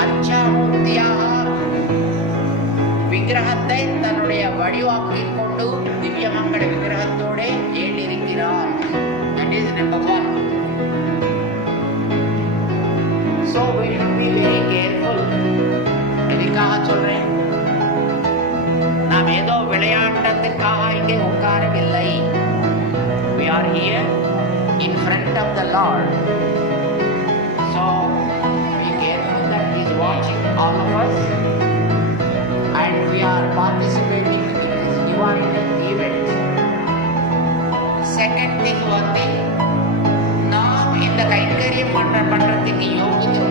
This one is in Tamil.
அர்ச்சாமூர்த்தியாக விக்கிரகத்தை தன்னுடைய வடிவாக்கில் கொண்டு திவ்யமங்கல விக்கிரகத்தோட ஏற்றிருக்கிறார் that is number one so we should be very careful. எதுக்காக சொல்றேன்? நாம் ஏதோ விளையாட்டத்துக்காக இங்கே உட்காரவில்லை. We are here in front of the Lord all of us and we are participating in this divine event. Second thing was the now in the Kaikari Kaikariya Mantra Mantra Yoga